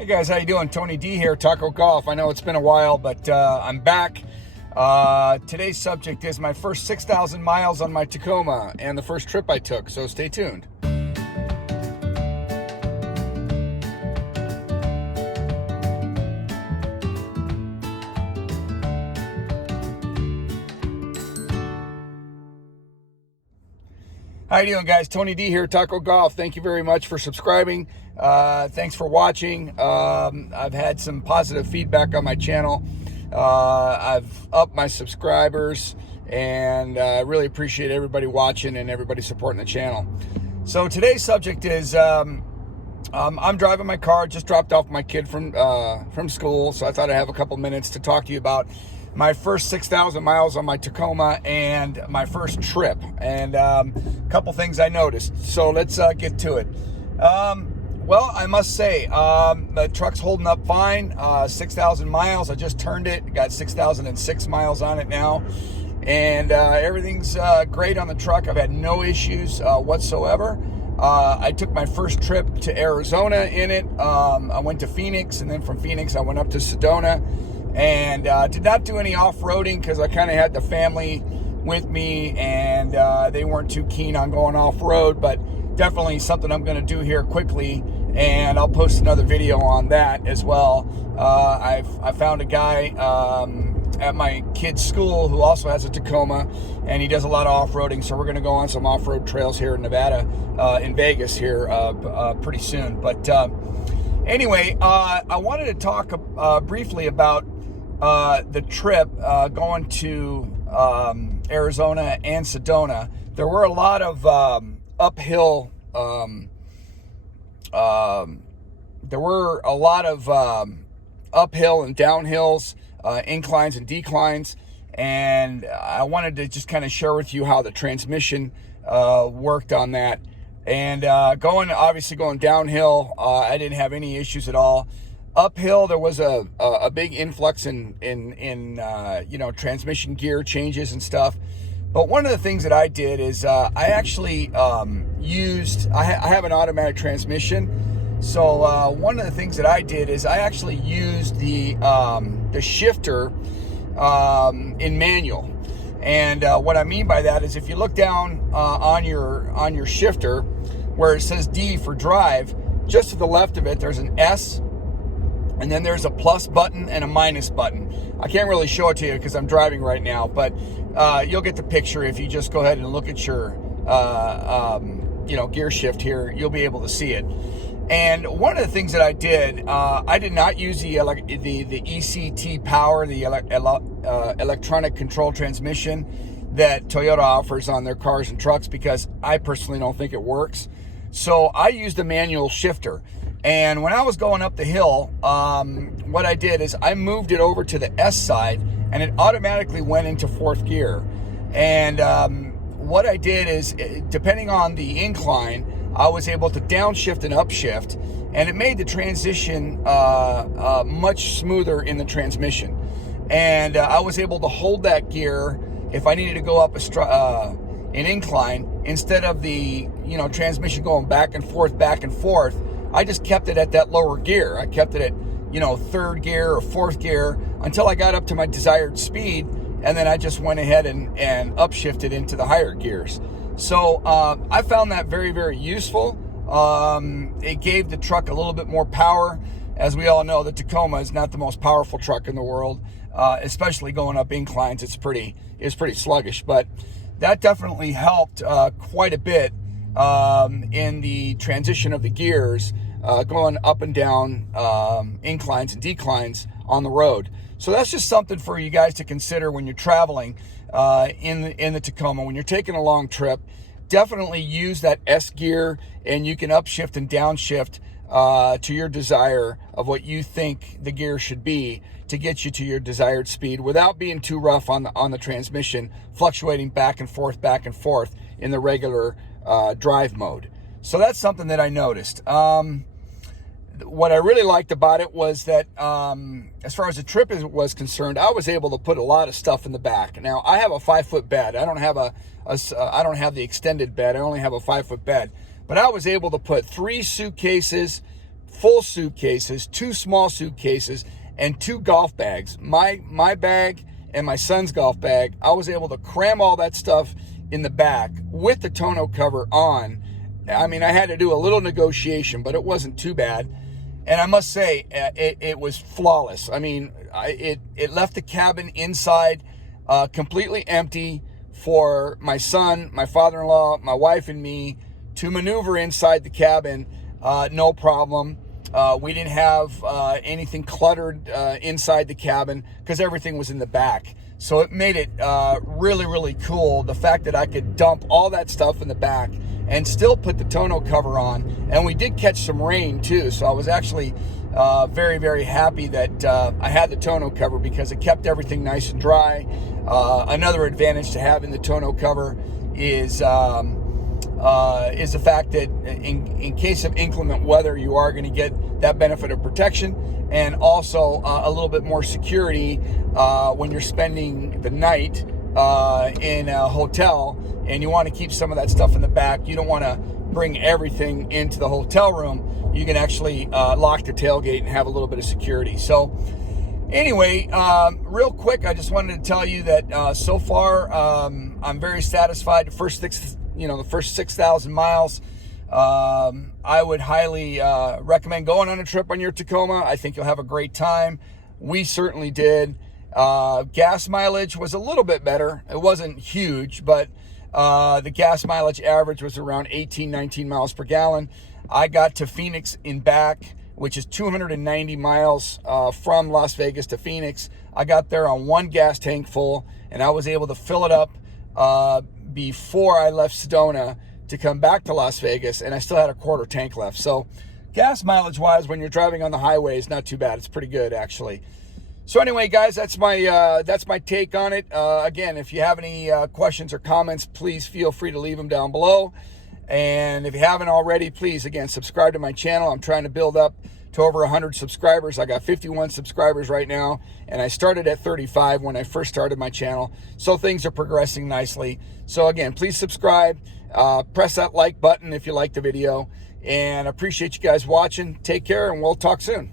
Hey guys, how you doing? Tony D here, Taco Golf. I know it's been a while, but I'm back. Today's subject is my first 6,000 miles on my Tacoma and the first trip I took, so stay tuned. How you doing, guys? Tony D here, Taco Golf. Thank you very much for subscribing. Thanks for watching. I've had some positive feedback on my channel. I've upped my subscribers, and I really appreciate everybody watching and everybody supporting the channel. So today's subject is I'm driving my car. Just dropped off my kid from school, so I thought I'd have a couple minutes to talk to you about my first 6,000 miles on my Tacoma and my first trip, and a couple things I noticed. So let's get to it. Well, I must say, the truck's holding up fine. 6,000 miles. I just turned it. Got 6,006 miles on it now, and everything's great on the truck. I've had no issues whatsoever. I took my first trip to Arizona in it. I went to Phoenix, and then from Phoenix I went up to Sedona, and did not do any off-roading because I kind of had the family with me, and they weren't too keen on going off-road, but definitely something I'm going to do here quickly, and I'll post another video on that as well. I found a guy at my kid's school who also has a Tacoma, and he does a lot of off-roading, so we're going to go on some off-road trails here in Nevada, in Vegas here pretty soon. But anyway, I wanted to talk briefly about the trip going to Arizona and Sedona. There were a lot of uphill, uphill and downhills, inclines and declines, and I wanted to just kind of share with you how the transmission worked on that. And obviously going downhill, I didn't have any issues at all. Uphill, there was a big influx in transmission gear changes and stuff. But one of the things that I did is I actually I have an automatic transmission. So one of the things that I did is I actually used the shifter in manual. And what I mean by that is if you look down on your shifter where it says D for drive, just to the left of it there's an S, and then there's a plus button and a minus button. I can't really show it to you because I'm driving right now, but you'll get the picture if you just go ahead and look at your gear shift here. You'll be able to see it. And one of the things that I did not use the ECT power, the electronic control transmission that Toyota offers on their cars and trucks, because I personally don't think it works. So I used a manual shifter. And when I was going up the hill, what I did is I moved it over to the S side, and it automatically went into fourth gear. And what I did is, depending on the incline, I was able to downshift and upshift, and it made the transition much smoother in the transmission. And I was able to hold that gear if I needed to go up an incline, instead of the transmission going back and forth. I just kept it at that lower gear. I kept it at third gear or fourth gear until I got up to my desired speed, and then I just went ahead and upshifted into the higher gears. So I found that very, very useful. It gave the truck a little bit more power. As we all know, the Tacoma is not the most powerful truck in the world, especially going up inclines. It's pretty sluggish, but that definitely helped quite a bit in the transition of the gears, going up and down inclines and declines on the road. So that's just something for you guys to consider when you're traveling in the Tacoma. When you're taking a long trip, definitely use that S gear, and you can upshift and downshift to your desire of what you think the gear should be to get you to your desired speed without being too rough on the transmission, fluctuating back and forth in the regular drive mode. So that's something that I noticed. What I really liked about it was that as far as the trip was concerned, I was able to put a lot of stuff in the back. Now, I have a 5-foot bed. I don't have I don't have the extended bed. I only have a 5-foot bed. But I was able to put 3 suitcases full suitcases, 2 small suitcases, and 2 golf bags. My bag and my son's golf bag, I was able to cram all that stuff in the back with the tonneau cover on. I mean, I had to do a little negotiation, but it wasn't too bad. And I must say, it was flawless. I mean, it left the cabin inside completely empty for my son, my father-in-law, my wife, and me to maneuver inside the cabin, no problem. We didn't have anything cluttered inside the cabin because everything was in the back. So it made it really, really cool, the fact that I could dump all that stuff in the back and still put the tonneau cover on. And we did catch some rain too, so I was actually very, very happy that I had the tonneau cover because it kept everything nice and dry. Another advantage to having the tonneau cover is the fact that in case of inclement weather, you are going to get that benefit of protection, and also a little bit more security when you're spending the night in a hotel and you want to keep some of that stuff in the back. You don't want to bring everything into the hotel room. You can actually lock the tailgate and have a little bit of security. So anyway, real quick, I just wanted to tell you that so far I'm very satisfied. The first 6,000 miles, I would highly recommend going on a trip on your Tacoma. I think you'll have a great time. We certainly did. Gas mileage was a little bit better. It wasn't huge, but the gas mileage average was around 18, 19 miles per gallon. I got to Phoenix in back, which is 290 miles from Las Vegas to Phoenix. I got there on 1 gas tank full, and I was able to fill it up before I left Sedona to come back to Las Vegas, and I still had a 1/4 tank left. So gas mileage wise, when you're driving on the highway, is not too bad. It's pretty good, actually. So anyway, guys, that's my take on it. Again, if you have any questions or comments, please feel free to leave them down below. And if you haven't already, please, again, subscribe to my channel. I'm trying to build up to over 100 subscribers. I got 51 subscribers right now, and I started at 35 when I first started my channel. So things are progressing nicely. So again, please subscribe, press that like button if you like the video, and I appreciate you guys watching. Take care, and we'll talk soon.